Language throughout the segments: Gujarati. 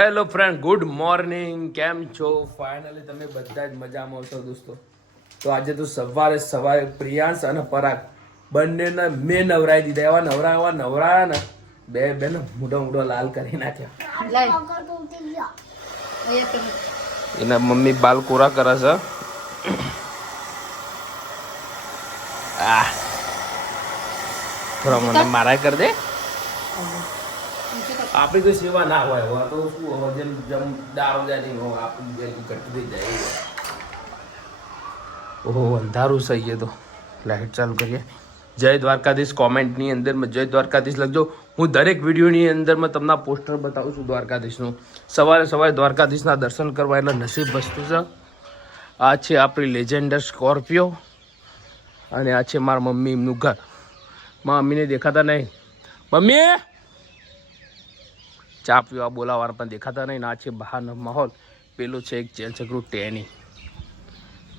Hello friend, good morning. કેમ છો? ફાઇનલી તમે બધા જ મજામાં છો દોસ્તો. તો આજે તો સવારે પ્રિયાંશ અને પરાગ બંનેને મેં નવરાઈ દીધા. એવા નવરાયા ને બેન મોઢો લાલ કરી નાખ્યા. એના મમ્મી બાલ કોરા કરે છે. થોડા મને મારા કરી દે. આપણી તો સેવા ના હોય તો શું હવે જેમ દારૂ જાય નહીં આપણી ઘટતી થઈ જાય. ઓહો અંધારું સહીએ તો લાઈટ ચાલુ કરીએ. જય દ્વારકાધીશ કોમેન્ટની અંદરમાં જય દ્વારકાધીશ લખજો. હું દરેક વિડીયોની અંદરમાં તમને પોસ્ટર બતાવું છું દ્વારકાધીશનું. સવારે દ્વારકાધીશના દર્શન કરવા એટલે નસીબ વસ્તુ છે. આ છે આપણી લેજેન્ડર સ્કોર્પિયો અને આ છે મારા મમ્મી એમનું ઘર. મારા મમ્મીને દેખાતા નહીં. મમ્મી ચા પીવા બોલાવવાના પણ દેખાતા નહીં. આ છે બહારનો માહોલ. પેલું છે એક ચેલચકરું ટેની.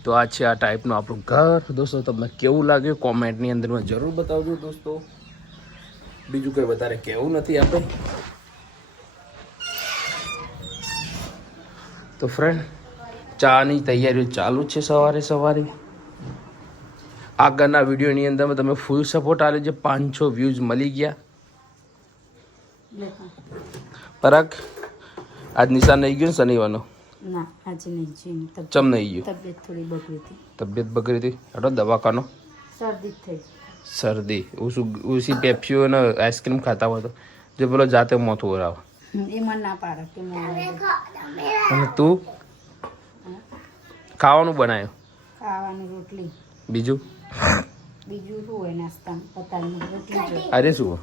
તો આ છે આ ટાઈપનું આપણું ઘર. દોસ્તો તમને કેવું લાગ્યું કોમેન્ટની અંદરમાં જરૂર બતાવજો દોસ્તો. બીજું કંઈ વધારે કહેવું નથી આપણે. તો ફ્રેન્ડ ચાની તૈયારીઓ ચાલુ છે સવારે. આગળના વિડીયોની અંદરમાં તમે ફૂલ સપોર્ટ આપ્યો છે. 500 વ્યૂઝ મળી ગયા. પરાગ આજ નિશાન નહીં ગયો ને શનિવારનો? ના આજે નહીં જોયું. ચમ નહીં ગયું? તબિયત થોડી બગડી હતી. તબિયત બગડી હતી. હટો દવાખાનો. શરદી થઈ. શરદી ઉસી પેપ્સીઓ ને આઈસ્ક્રીમ ખાતા હોય તો જે પેલો જાતે મોથું વરાવે. એ મને ના પાડે કે અને તું ખાવાનું બનાવ્યું? ખાવાની રોટલી. બીજું શું હોય નાસ્તામાં? પતાવી રોટલી. અરે શું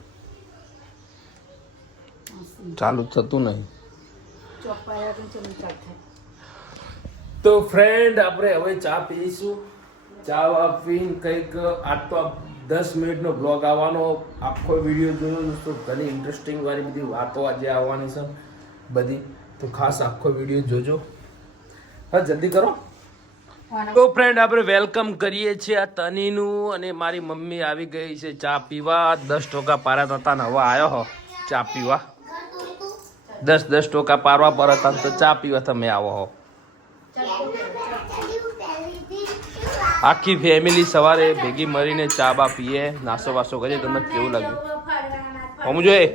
ચાલુ થતું નહીં. તો ફ્રેન્ડ આપણે હવે ચા પીશું. ચા પીને કંઈક આજ તો 10 મિનિટનો બ્લોગ આવવાનો. આખો વિડીયો જોયો દોસ્તો. ઘણી ઇન્ટરેસ્ટિંગ વાળી બધી વાતો આજે આવવાની છે બધી. તો ખાસ આખો વિડીયો જોજો. હા જલ્દી કરો. તો ફ્રેન્ડ આપણે વેલકમ કરીએ છીએ આ તનીનું. અને મારી મમ્મી આવી ગઈ છે ચા પીવા. 10 ટોકા પારા હતા ને હવે આવ્યો હો ચા પીવા. 10 ટોકા પારવા પર હતા તો ચા પીવા તમે આવો હો. આખી ફેમિલી સવારે ભેગી મળીને ચા બા પીએ, નાસ્તો વાસ્તો કરીએ. તમને કેવું લાગ્યું? હમું જોઈએ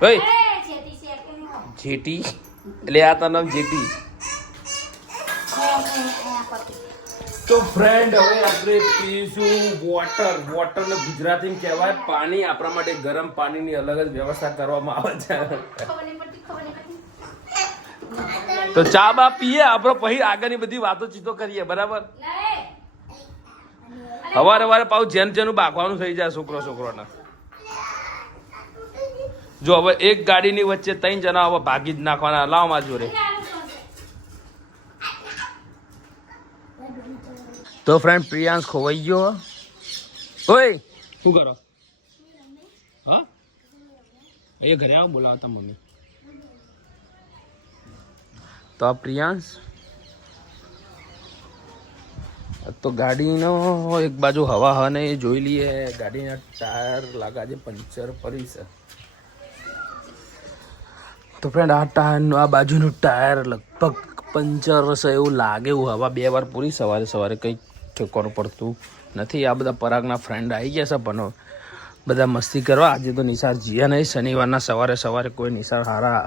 ભાઈ જેટી એટલે આ તારું નામ જેટી. તો ફ્રેન્ડ હવે આપણે પીશું વોટર ને ગુજરાતીમાં કહેવાય પાણી. આપણા માટે ગરમ પાણીની અલગ જ વ્યવસ્થા કરવામાં આવે છે. તો ચા બા પીએ આપણે, પછી આગળની બધી વાતો ચીતો કરીએ. બરાબર? સવારે પાછું જેનું બાગવાનું થઈ જાય છોકરોના. જો હવે એક ગાડીની વચ્ચે 3 જણા હવે ભાગી જ નાખવાના. લાવ માં જોડે. તો ફ્રેન્ડ પ્રિયાંશ ખોવાઈ ગયો. ઓય શું કરો? હા અહીંયા ઘરે આવો બોલાવતા મમ્મી. તો આ પ્રિયાંશ તો ગાડીનો એક બાજુ હવા ને એ જોઈ લઈએ. ગાડીના ટાયર લાગા છે પંચર પડી છે. તો ફ્રેન્ડ આ ટાયરનું આ બાજુનું ટાયર લગભગ પંચર હશે એવું લાગે. એવું હવા 2 વાર પૂરી. સવારે કંઈક ઠેકાણું પડતું નથી. આ બધા પરાગના ફ્રેન્ડ આવી ગયા છે પણ બધા મસ્તી કરવા. આજે તો નિશાળ જીયા નહીં. શનિવારના સવારે કોઈ નિશાળ હારા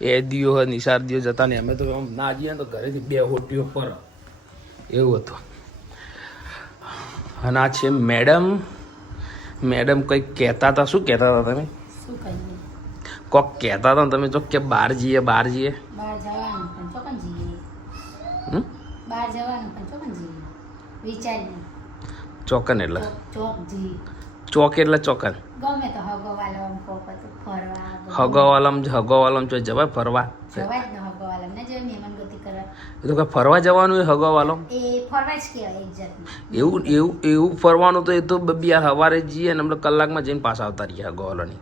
એ દિયો નિશાળ દિયો જતા નહીં. અમે તો ના જઈએ તો ઘરેથી 2 હોટીઓ પર એવું હતું. અને આ છે મેડમ કંઈક કહેતા હતા. શું કહેતા હતા તમે? કોક કહેતા હતા તમે તો કે બહાર જઈએ. બહાર જવાનું પણ ચોકન જઈએ. ચોકન એટલે ચોક એટલે ચોકન. હગોવાલમ જવાય ફરવા? એ તો કઈ ફરવા જવાનું એ હગોવાલમ એવું ફરવાનું તો એ તો યાર સવારે જઈએ ને આપણે કલાકમાં જઈને પાછા આવતા રહીએ હગોવાલાની.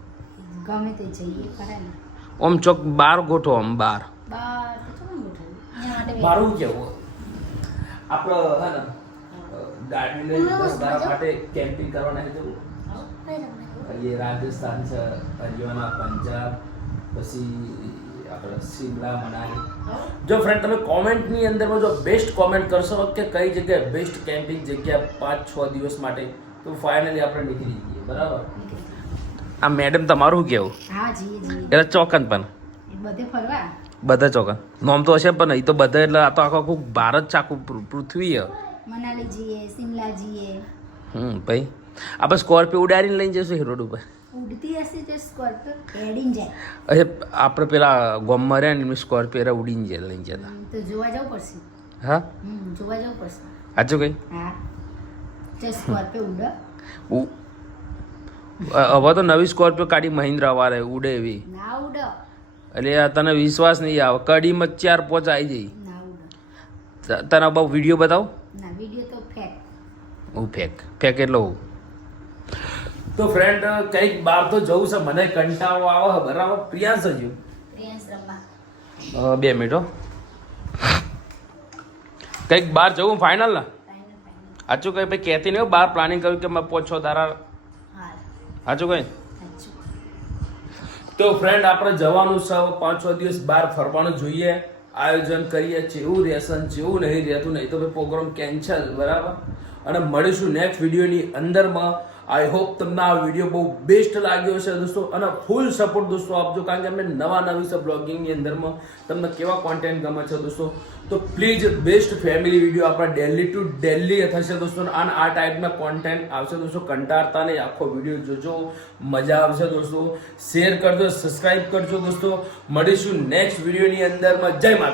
ઓમ ચોક બાર ગોઠવો. આમ બાર મારું કેવું આપણે હે ને ગાડી લઈને 10 દાડા માટે કેમ્પિંગ કરવાના જવું. રાજસ્થાન છે, હરિયાણા, પંજાબ, પછી આપણે શિમલા મનાલી. જો ફ્રેન્ડ તમે કોમેન્ટની અંદરમાં જો બેસ્ટ કોમેન્ટ કરશો કે કઈ જગ્યાએ બેસ્ટ કેમ્પિંગ જગ્યા 5-6 દિવસ માટે, તો ફાઇનલી આપણે નીકળી જઈએ. બરાબર. આ મેડમ તમારું કેવું? હા જીએ એટલે ચોકન પણ બધે ફરવા બધા ચોકન નોમ તો હશે પણ એ તો બધા એટલે આ તો આખું ભારત છે, આખું પૃથ્વી છે. મનાલી જઈએ, શિમલા જઈએ. ભાઈ આપણે સ્કોર્પિયો ઉડાડીને લઈને જઈશું હિરોડ ઉપર. ઉડતી હશે તો સ્કોર્પિયો હેડીને જાય. અરે આપણે પેલા ગોમમાં રહ્યા ને સ્કોર્પિયો ઉડીને જાય લઈને જતા. તો જોવા જવું પડશે. હા જોવા જવું પડશે. સાચું કઈ? હા તો સ્કોર્પિયો ઉડે. હવે તો નવી સ્કોર્પિયો કાઢી મહિન્દ્રા વાળે ઉડે એવી. ના ઉડે. એટલે આ તને વિશ્વાસ નહીં આવે, કડીમાં 4-5 આવી જાય. ના ઉડે. તને બહુ વિડીયો બતાવું? ના વિડીયો તો ફેક. હું ફેક એટલે હું. તો ફ્રેન્ડ કંઈક બહાર તો જવું છે, મને કંટાળો આવે. બરાબર. પ્રિયાંશ હજુ પ્રિયાંશ રમવા 2 મિનિટ હો. કંઈક બહાર જવું ફાઇનલ ને? સાચું કઈ ભાઈ કહેતી નહીં બહાર પ્લાનિંગ કર્યું કે મેં 5-6 દારા. સાચું કઈ? તો ફ્રેન્ડ આપણે જવાનું છે 5-6 દિવસ બહાર ફરવાનું જોઈએ, આયોજન કરીએ. જેવું રહેશે જેવું નહીં રહેતું, નહીં તો ભાઈ પ્રોગ્રામ કેન્સલ. બરાબર. અને મળીશું નેક્સ્ટ વિડીયોની અંદરમાં. આઈ હોપ તમને આ વિડીયો બહુ બેસ્ટ લાગ્યો છે દોસ્તો, અને ફૂલ સપોર્ટ દોસ્તો આપજો, કારણ કે અમે નવી છે બ્લોગિંગની અંદરમાં. તમને કેવા કોન્ટેન્ટ ગમે છે દોસ્તો, તો પ્લીઝ બેસ્ટ ફેમિલી વિડીયો આપણા ડેલી ટુ ડેલી થશે દોસ્તો. અને આ ટાઈપના કોન્ટેન્ટ આવશે દોસ્તો. કંટાળતા નહીં, આખો વિડીયો જોજો, મજા આવશે દોસ્તો. શેર કરજો, સબસ્ક્રાઈબ કરજો દોસ્તો. મળીશું નેક્સ્ટ વિડીયોની અંદરમાં. જય માતા.